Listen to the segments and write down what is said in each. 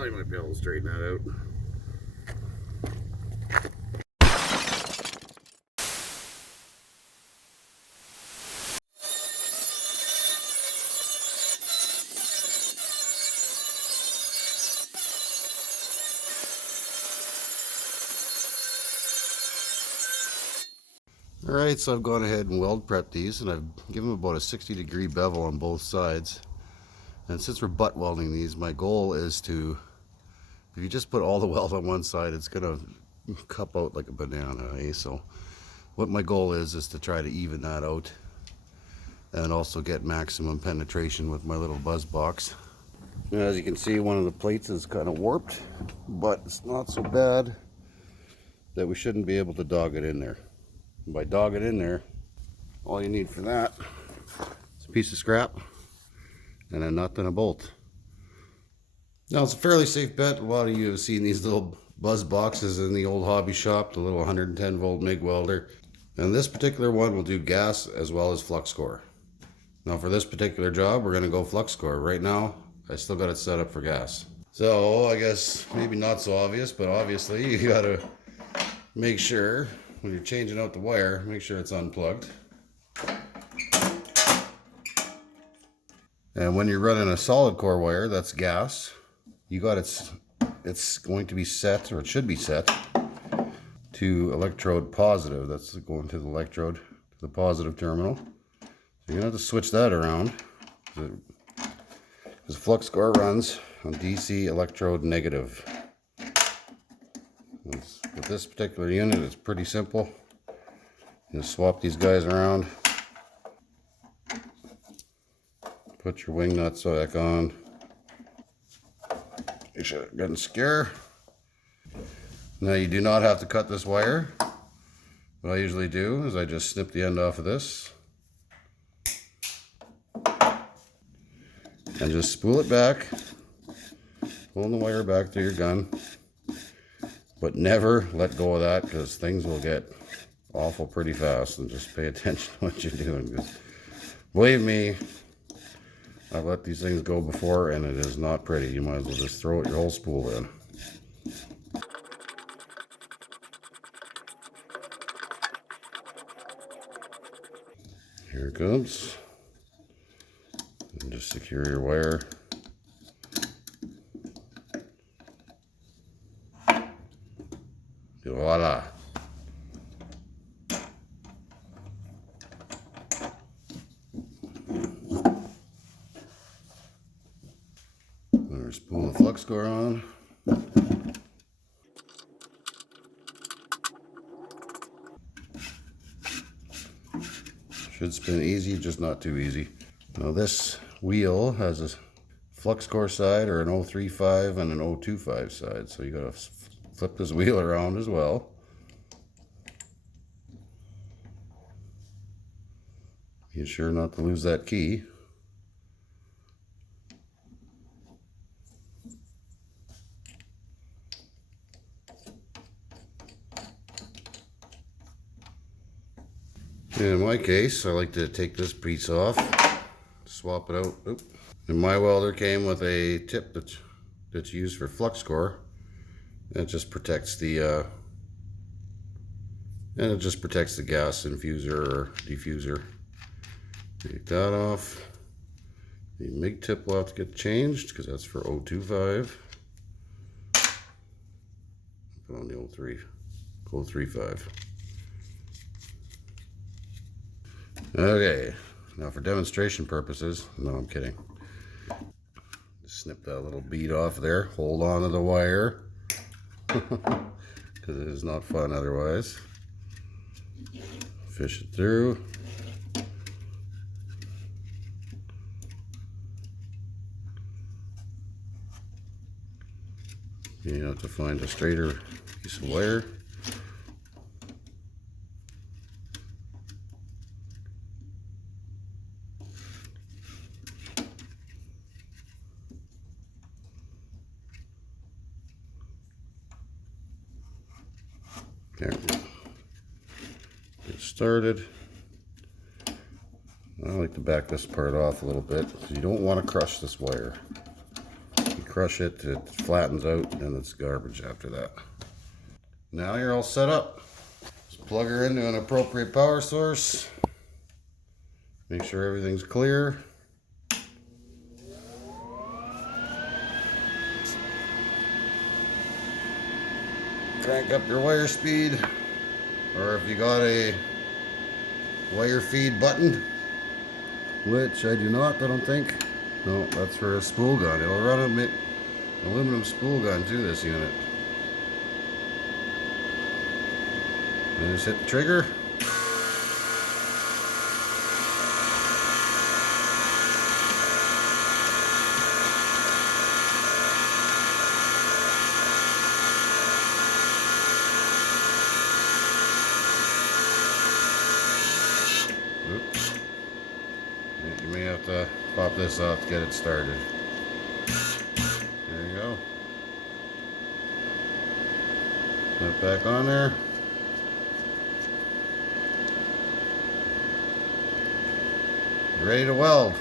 Well, you might be able to straighten that out. Alright, so I've gone ahead and weld prepped these, and I've given them about a 60-degree bevel on both sides. And since we're butt welding these, my goal is to, if you just put all the weld on one side, it's going to cup out like a banana, eh? So what my goal is to try to even that out and also get maximum penetration with my little buzz box. And as you can see, one of the plates is kind of warped, but it's not so bad that we shouldn't be able to dog it in there. And by dog it in there, all you need for that is a piece of scrap and a nut and a bolt. Now it's a fairly safe bet. A lot of you have seen these little buzz boxes in the old hobby shop, the little 110 volt MIG welder. And this particular one will do gas as well as flux core. Now for this particular job, we're going to go flux core. Right now, I still got it set up for gas. So I guess maybe not so obvious, but obviously you got to make sure when you're changing out the wire, make sure it's unplugged. And when you're running a solid core wire, that's gas, you got it's going to be set, or it should be set, to electrode positive. That's going to the electrode, to the positive terminal. So you're going to have to switch that around, because flux core runs on DC electrode negative. With this particular unit, it's pretty simple. You just swap these guys around, put your wing nuts back on. You should have gotten scare. Now you do not have to cut this wire. What I usually do is I just snip the end off of this and just spool it back, pulling the wire back to your gun. But never let go of that, because things will get awful pretty fast, and just pay attention to what you're doing. Because believe me, I've let these things go before and it is not pretty. You might as well just throw your whole spool in. Here it comes. And just secure your wire. Voila. There's spool of flux core on. Should spin easy, just not too easy. Now this wheel has a flux core side, or an 035 and an 025 side, so you gotta flip this wheel around as well. Be sure not to lose that key. In my case, I like to take this piece off, swap it out. Oop. And my welder came with a tip that's used for flux core. It just protects the gas infuser or diffuser. Take that off. The MIG tip will have to get changed, because that's for 025. Put on the 035. Okay, now for demonstration purposes, no, I'm kidding. Just snip that little bead off there. Hold on to the wire, because it is not fun otherwise. Fish it through. You have to find a straighter piece of wire. There we go. Get started. I like to back this part off a little bit, because you don't want to crush this wire. If you crush it, it flattens out, and it's garbage after that. Now you're all set up. Just plug her into an appropriate power source. Make sure everything's clear. Crank up your wire speed, or if you got a wire feed button, which I do not, I don't think. No, that's for a spool gun. It'll run an aluminum spool gun to this unit. And just hit the trigger. Oops. You may have to pop this off to get it started. There you go. Put it back on there. Ready to weld.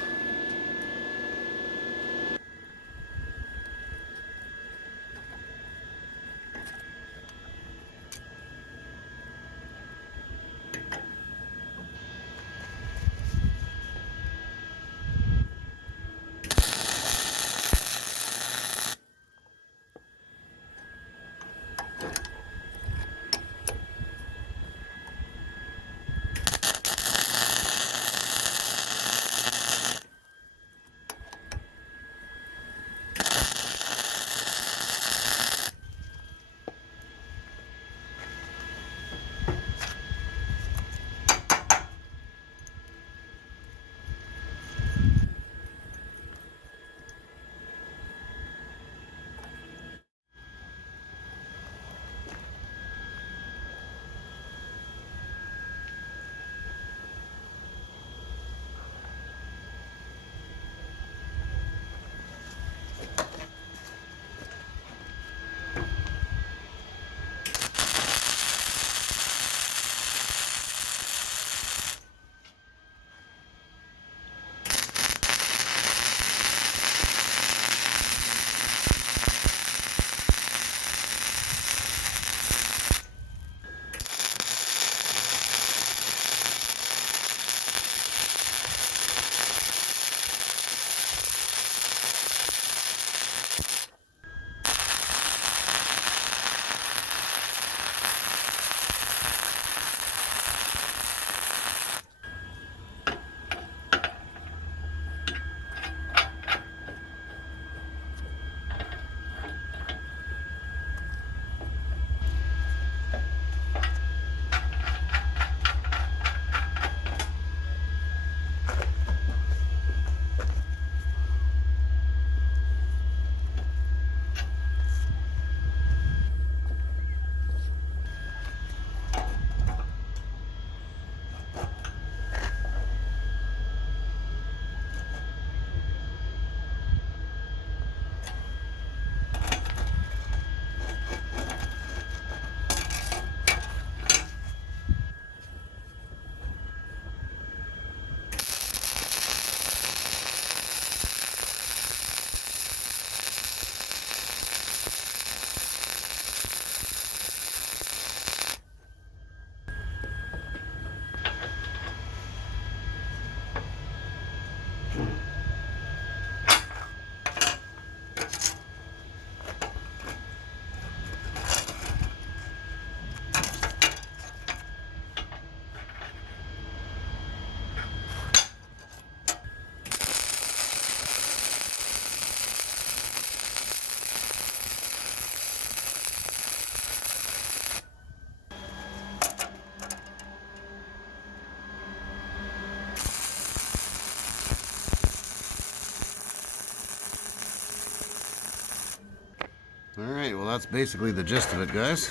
Alright, well that's basically the gist of it, guys.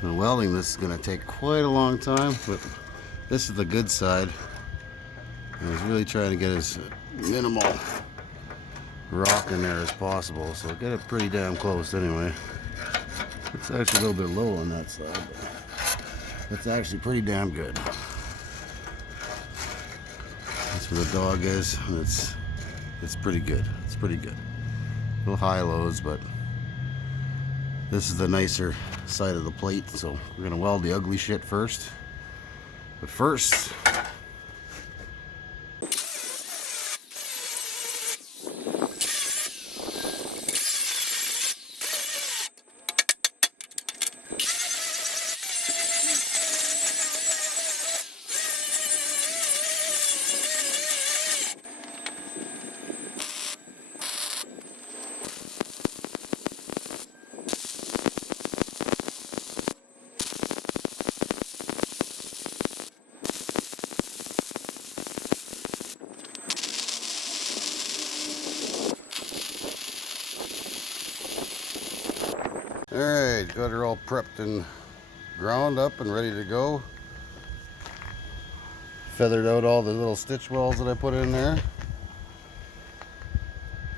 And welding this is going to take quite a long time, but this is the good side. I was really trying to get as minimal rock in there as possible, so get it pretty damn close anyway. It's actually a little bit low on that side, but it's actually pretty damn good. That's where the dog is, and it's pretty good. It's pretty good. little high-lows, but this is the nicer side of the plate, so we're gonna weld the ugly shit first. But first, alright, got her all prepped and ground up and ready to go. Feathered out all the little stitch welds that I put in there.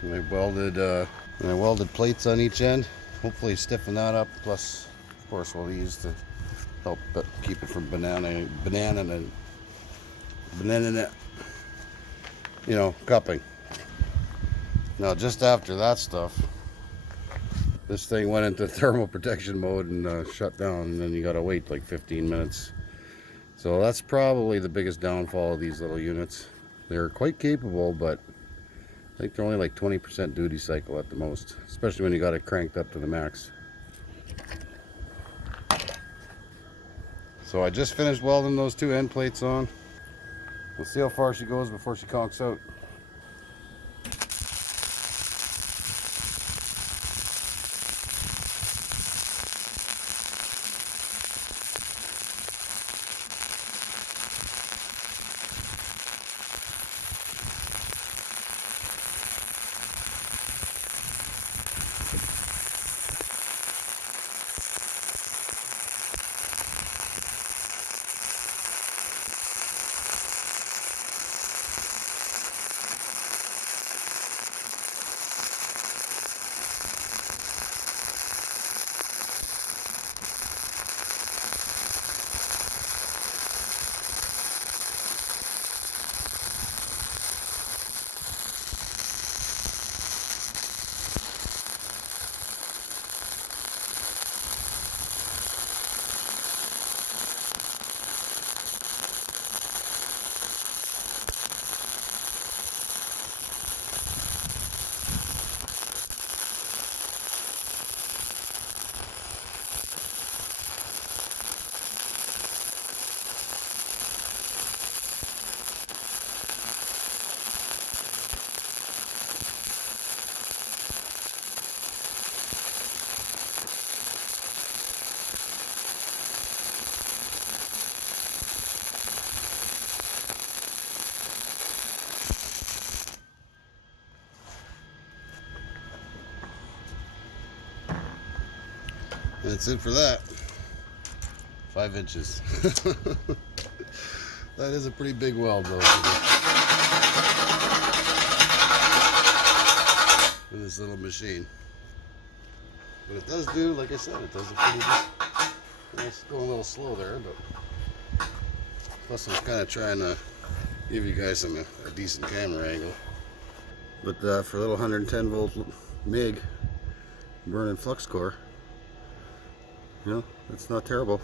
And I welded plates on each end. Hopefully stiffen that up. Plus, of course, we'll use to help keep it from banana, cupping. Now, just after that stuff, this thing went into thermal protection mode and shut down, and then you gotta wait like 15 minutes. So that's probably the biggest downfall of these little units. They're quite capable, but I think they're only like 20% duty cycle at the most, especially when you got it cranked up to the max. So I just finished welding those two end plates on. We'll see how far she goes before she conks out. That's it for that. 5 inches. That is a pretty big weld though for this little machine. But it does do, like I said, it does a pretty good. It's going a little slow there, but plus I'm kind of trying to give you guys a decent camera angle. But for a little 110 volt MIG burning flux core, that's not terrible.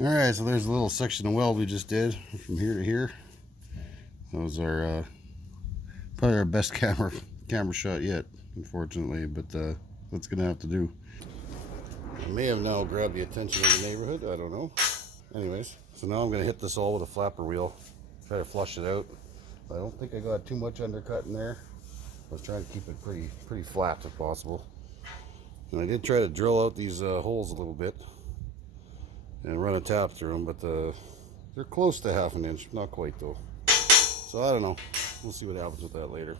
Alright, so there's a little section of weld we just did from here to here. Those are probably our best camera shot yet, unfortunately, but that's gonna have to do. I may have now grabbed the attention of the neighborhood, I don't know. Anyways, so now I'm gonna hit this all with a flapper wheel, try to flush it out. I don't think I got too much undercut in there. I was trying to keep it pretty flat if possible. And I did try to drill out these holes a little bit and run a tap through them, but they're close to 1/2 inch, not quite though. So I don't know, we'll see what happens with that later.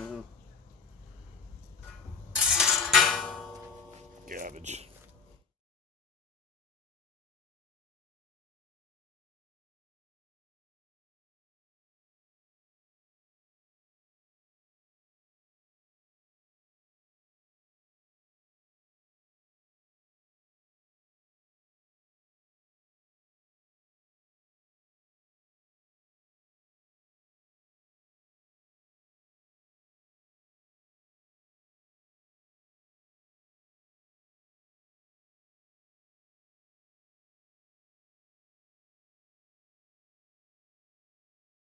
Yeah.